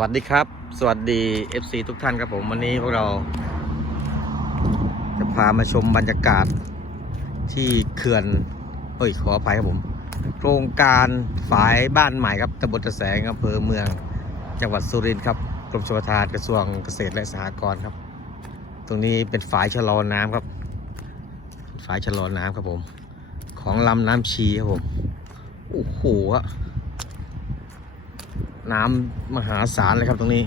วัสดีครับ สวัสดี FC ทุกท่านครับผมวันนี้พวกเรา จะพามาชมบรรยากาศที่เขื่อนเอ้ยขออภัยครับผม โครงการฝายบ้านใหม่ครับตำบลตะแสงอำเภอเมือง จังหวัดสุรินทร์ครับกรมชลประทานกระทรวงเกษตรและสหกรณ์ครับ ตรงนี้เป็นฝายชะลอน้ำครับ ฝายชะลอน้ำครับผม ของลำน้ำชีครับผมโอ้โหฮะ น้ำมหาศาลเลยครับตรงนี้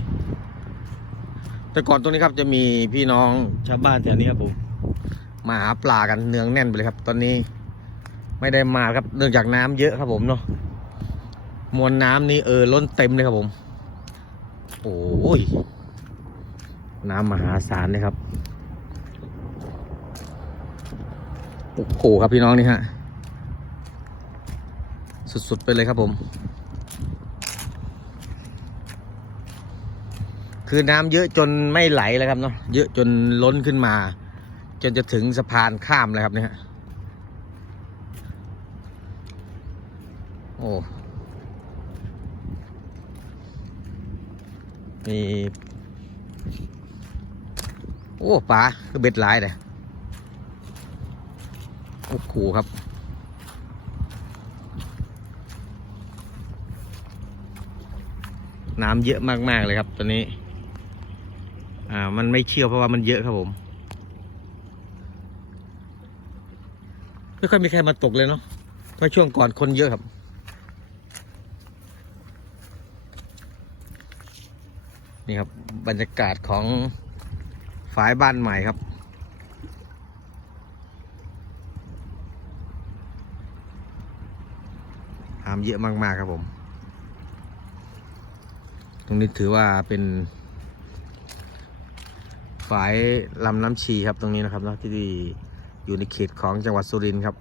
แต่ก่อนตรงนี้ครับจะมีพี่น้องชาวบ้านแถวนี้ครับผมมาหาปลากันเนืองแน่นไปเลยครับ ตอนนี้ไม่ได้มาครับเนื่องจากน้ำเยอะครับผมเนาะมวลน้ำนี่เออล้นเต็มเลยครับผม โอ้ยน้ำมหาศาลเลยครับโอ้โหครับพี่น้องนี่ฮะสุดๆไปเลยครับผม คือน้ำเยอะจนไม่ไหลแล้วครับเนาะเยอะจนล้นขึ้นมา จนจะถึงสะพานข้ามเลยครับเนี่ยฮะโอ้มีโอ้ปลาคือเบ็ดหลายเลยโอ้โหครับน้ำเยอะมาก ๆ เลยครับ ตอนนี้ อ่า มันไม่เชี่ยวเพราะว่ามันเยอะครับผม ไม่ค่อยมีใครมาตกเลยเนาะเพราะช่วงก่อนคนเยอะครับ นี่ครับ บรรยากาศของฝายบ้านใหม่ครับน้ำเยอะมาก ๆ ครับผม ตรงนี้ถือว่าเป็น ฝายลำน้ำชีครับตรงนี้นะครับเนาะที่อยู่ในเขตของจังหวัดสุรินทร์ครับ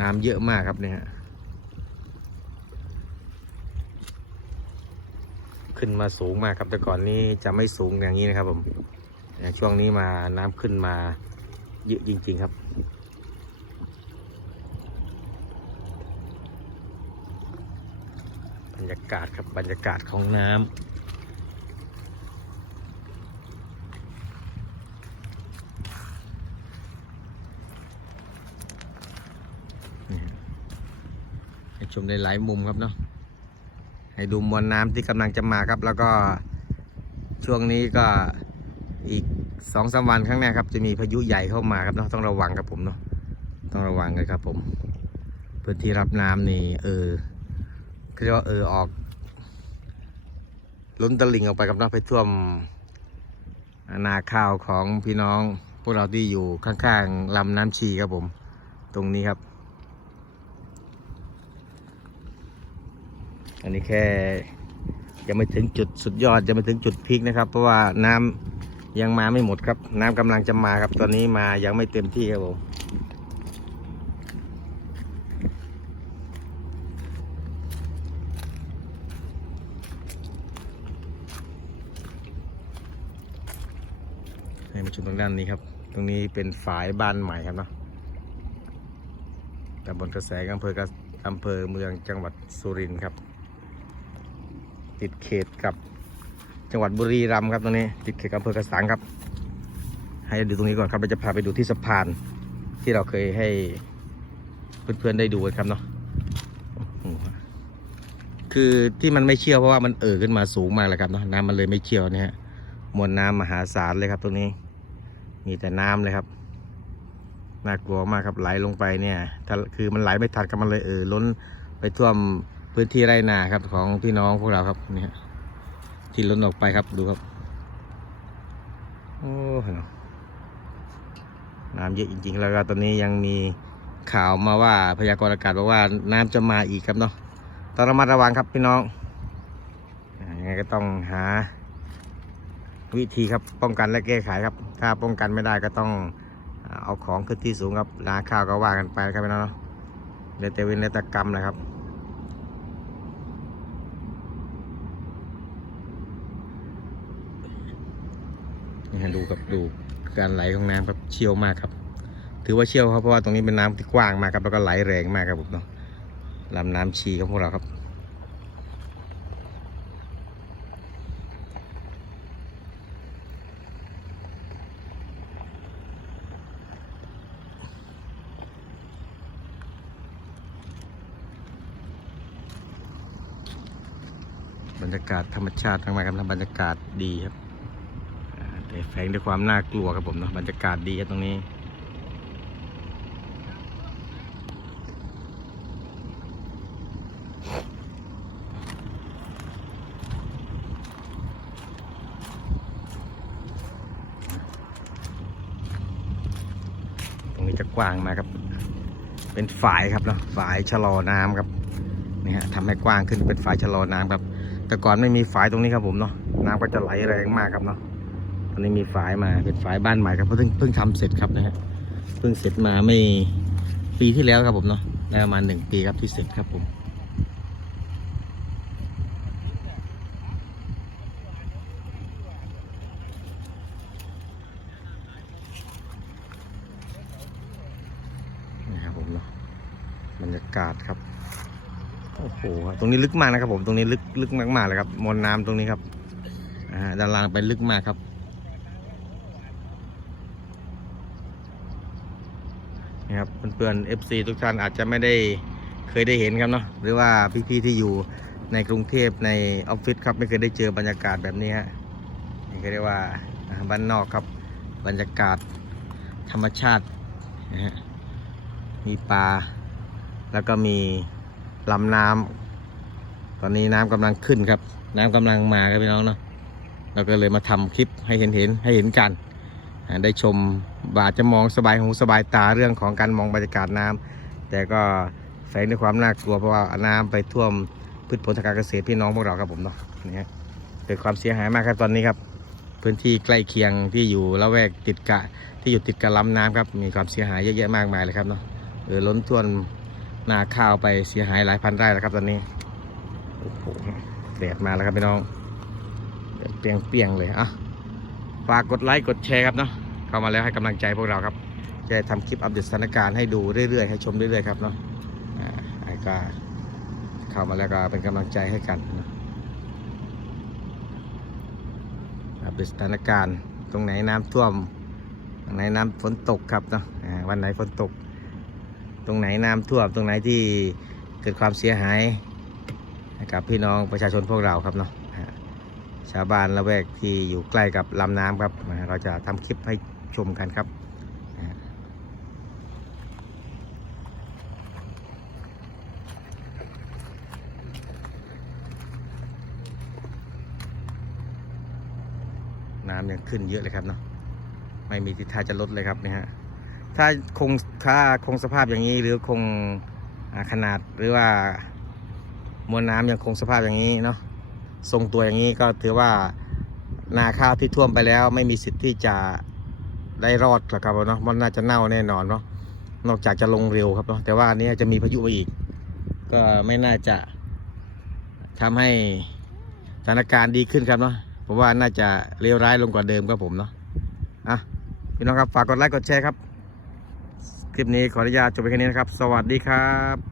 น้ำเยอะมากครับเนี่ยขึ้นมาสูงมากครับแต่ก่อนนี้จะไม่สูงอย่างนี้นะครับผมช่วงนี้มาน้ำขึ้นมาเยอะจริง ๆ ครับ รรยากาศครับบรรยากาศของน้ำให้ชมได้หลายมุมครับเนาะให้ดูมวลน้ำที่กำลังจะมาครับ แล้วก็ช่วงนี้ก็อีกสองสามวันข้างหน้าครับ จะมีพายุใหญ่เข้ามาครับเนาะต้องระวังครับผมเนาะต้องระวังเลยครับผมพื้นที่รับน้ำนี่เออ เรียกว่าเออออก ล้นตลิ่งออกไปกับน้ำไปท่วม นาข้าวของพี่น้อง พวกเราที่อยู่ข้างๆลำน้ำชีครับผม ตรงนี้ครับ อันนี้แค่ยังไม่ถึงจุดสุดยอดยังไม่ถึงจุดพีคนะครับ เพราะว่าน้ำยังมาไม่หมดครับ น้ำกำลังจะมาครับตอนนี้มายังไม่เต็มที่ครับผม มาชมทางด้านนี้ครับ ตรงนี้เป็นฝายบ้านใหม่ครับเนาะตำบลกระแสอำเภอกระอำเภอเมืองจังหวัดสุรินทร์ครับ ติดเขตกับจังหวัดบุรีรัมย์ครับตรงนี้ ติดเขตอำเภอกระสังครับ ให้ดูตรงนี้ก่อนครับเราจะพาไปดูที่สะพาน ที่เราเคยให้เพื่อนๆได้ดูกันครับเนาะคือที่มันไม่เชี่ยวเพราะว่ามันเอ่อขึ้นมาสูงมากเลยครับเนาะน้ำมันเลยไม่เชี่ยวเนี่ยฮะมวลน้ำมหาศาลเลยครับตรงนี้ มีแต่น้ำเลยครับ น่ากลัวมากครับไหลลงไปเนี่ยถ้าคือมันไหลไม่ทันก็มันเลยเออล้นไปท่วมพื้นที่ไรนาครับของพี่น้องพวกเราครับนี่ฮะที่ล้นออกไปครับดูครับ โอ้โหน้ำเยอะจริงๆ แล้วก็ตอนนี้ยังมีข่าวมาว่าพยากรณ์อากาศบอกว่าน้ำจะมาอีกครับเนาะต้องระมัดระวังครับพี่น้องอยังไงก็ต้องหา วิธีครับป้องกันและแก้ไขครับ ถ้าป้องกันไม่ได้ก็ต้องเอาของขึ้นที่สูงครับนาข้าวก็ว่ากันไปครับพี่น้องเนเดยวแต่เวินเดตกรรมนะครับนี่ดูกับดูการไหลของน้ำครับเชี่ยวมากครับ ถือว่าเชี่ยวครับเพราะว่าตรงนี้เป็นน้ำที่กว้างมากครับแล้วก็ไหลแรงมากครับผมเนาะลำน้ำชีของพวกเราครับ บรรยากาศธรรมชาติทั้งหมดครับบรรยากาศดีครับแต่แฝงด้วยความน่ากลัวครับผมเนาะบรรยากาศดีครับตรงนี้ตรงนี้จะกว้างมากครับ เป็นฝายครับเนาะ ฝายชะลอน้ำครับ นี่ฮะทำให้กว้างขึ้นเป็นฝายชะลอน้ำครับ แต่ก่อนไม่มีฝายตรงนี้ครับผมเนาะน้ำก็จะไหลแรงมากครับเนาะตอนนี้มีฝายมาเป็นฝายบ้านใหม่ครับเพิ่งเพิ่งทำเสร็จครับนะฮะเพิ่งเสร็จมาไม่ปีที่แล้วครับผมเนาะได้ประมาณหนึ่งปีครับที่เสร็จครับผมนี่ครับผมเนาะบรรยากาศครับ โอ้โหตรงนี้ลึกมากนะครับ ผมตรงนี้ลึกลึกมากๆเลยครับมวลน้ำตรงนี้ครับอ่าด้านล่างไปลึกมากครับนี่ครับเพื่อนๆ FC ทุกท่านอาจจะไม่ได้เคยได้เห็นครับเนาะหรือว่าพี่ๆที่อยู่ในกรุงเทพในออฟฟิศครับ ไม่เคยได้เจอบรรยากาศแบบนี้ฮะนี่ก็เรียกว่าบ้านนอกครับ บรรยากาศธรรมชาตินะฮะมีปลาแล้วก็มี ลำน้ำตอนนี้น้ำกำลังขึ้นครับ น้ำกำลังมาครับพี่น้องเนาะเราก็เลยมาทำคลิปให้เห็นเห็นให้เห็นกัน ได้ชมบาจจะมองสบายหูสบายตาเรื่องของการมองบรรยากาศน้ำแต่ก็แฝงด้วยความน่ากลัวเพราะว่าน้ำไปท่วมพืชผลทางการเกษตรพี่น้องพวกเราครับผมเนาะนี่ฮะเกิดความเสียหายมากครับตอนนี้ครับ พื้นที่ใกล้เคียงที่อยู่ละแวกติดกะที่อยู่ติดกับลำน้ำครับมีความเสียหายเยอะแยะมากมายเลยครับเนาะเออล้นท่วม นาข้าวไปเสียหายหลายพันไร่แล้วครับตอนนี้โอ้โหแดดมาแล้วครับพี่น้องเปียงเปียงๆเลยอะฝากกดไลค์กดแชร์ครับเนาะเข้ามาแล้วให้กำลังใจพวกเราครับ จะทำคลิปอัปเดตสถานการณ์ให้ดูเรื่อยๆให้ชมเรื่อยๆครับเนาะอ่าไอ้ก็เข้ามาแล้วก็เป็นกำลังใจให้กันนะอัปเดตสถานการณ์ตรงไหนน้ำท่วมตรงไหนน้ำฝนตกครับเนาะวันไหนฝนตก ตรงไหนน้ำท่วมตรงไหนที่เกิดความเสียหายกับพี่น้องประชาชนพวกเราครับเนาะชาวบ้านละแวกที่อยู่ใกล้กับลำน้ำครับนะเราจะทำคลิปให้ชมกันครับน้ำยังขึ้นเยอะเลยครับเนาะไม่มีทิศทางจะลดเลยครับเนี่ยฮะ ถ้าคงถ้าคงสภาพอย่างนี้หรือคงอขนาดหรือว่ามวลน้ำยังคงสภาพอย่างนี้เนาะทรงตัวอย่างนี้ก็ถือว่านาข้าวที่ท่วมไปแล้ว ไม่มีสิทธิ์ที่จะได้รอดหรอกครับเนาะมันน่าจะเน่าแน่นอนเนาะนอกจากจะลงเร็วครับเนาะแต่ว่าอันนี้จะมีพายุมาอีก ก็ไม่น่าจะทำให้สถานการณ์ดีขึ้นครับเนาะผมว่าน่าจะเลวร้ายลงกว่าเดิมครับผมเนาะอะพี่น้องครับฝากกดไลค์กดแชร์ครับ คลิปนี้ขออนุญาตจบไปแค่นี้นะครับ สวัสดีครับ